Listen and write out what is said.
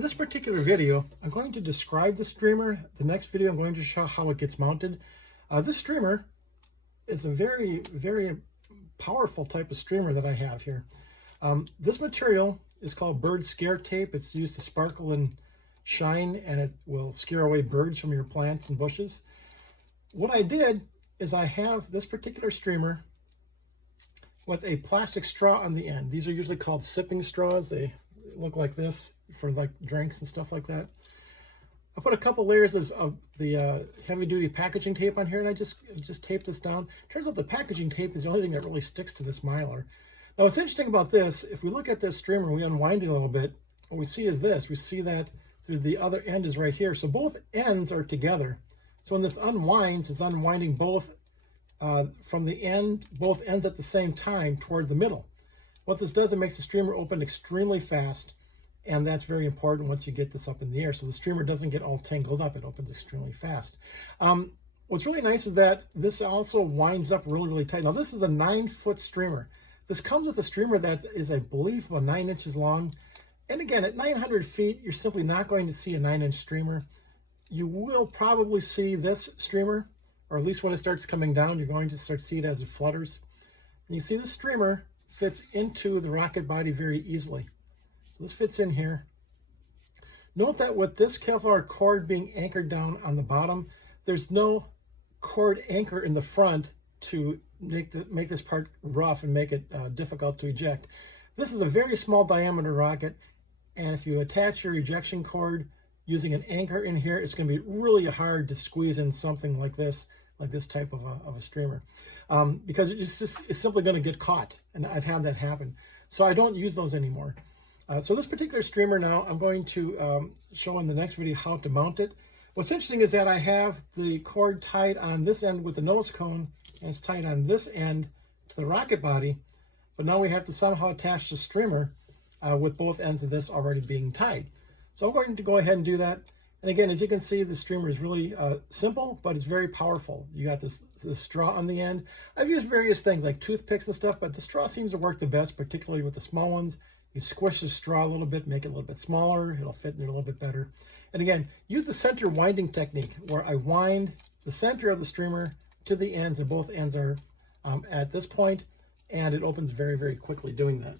In this particular video, I'm going to describe the streamer. The next video, I'm going to show how it gets mounted. This streamer is a very, very powerful type of streamer that I have here. This material is called bird scare tape. It's used to sparkle and shine, and it will scare away birds from your plants and bushes. What I did is I have this particular streamer with a plastic straw on the end. These are usually called sipping straws. They look like this for like drinks and stuff like that. I put a couple layers of the heavy-duty packaging tape on here, and I just taped this down. Turns out the packaging tape is the only thing that really sticks to this mylar. Now, what's interesting about this, if we look at this streamer and we unwind it a little bit, what we see is this. We see that through the other end is right here. So both ends are together. So when this unwinds, it's unwinding both from the end, both ends at the same time toward the middle. What this does, it makes the streamer open extremely fast, and that's very important once you get this up in the air. So the streamer doesn't get all tangled up. It opens extremely fast. What's really nice is that this also winds up really, really tight. Now, this is a 9-foot streamer. This comes with a streamer that is, I believe, about 9 inches long. And again, at 900 feet, you're simply not going to see a 9-inch streamer. You will probably see this streamer, or at least when it starts coming down, you're going to start to see it as it flutters. And you see the streamer fits into the rocket body very easily. So this fits in here. Note that with this Kevlar cord being anchored down on the bottom, there's no cord anchor in the front to make this part rough and make it difficult to eject. This is a very small diameter rocket, and if you attach your ejection cord using an anchor in here, it's going to be really hard to squeeze in something like this type of a streamer, because it's simply going to get caught, and I've had that happen. So I don't use those anymore. So this particular streamer now, I'm going to show in the next video how to mount it. What's interesting is that I have the cord tied on this end with the nose cone, and it's tied on this end to the rocket body, but now we have to somehow attach the streamer with both ends of this already being tied. So I'm going to go ahead and do that. And again, as you can see, the streamer is really simple, but it's very powerful. You got this straw on the end. I've used various things like toothpicks and stuff, but the straw seems to work the best, particularly with the small ones. You squish the straw a little bit, make it a little bit smaller. It'll fit in there a little bit better. And again, use the center winding technique, where I wind the center of the streamer to the ends, and both ends are at this point, and it opens very, very quickly doing that.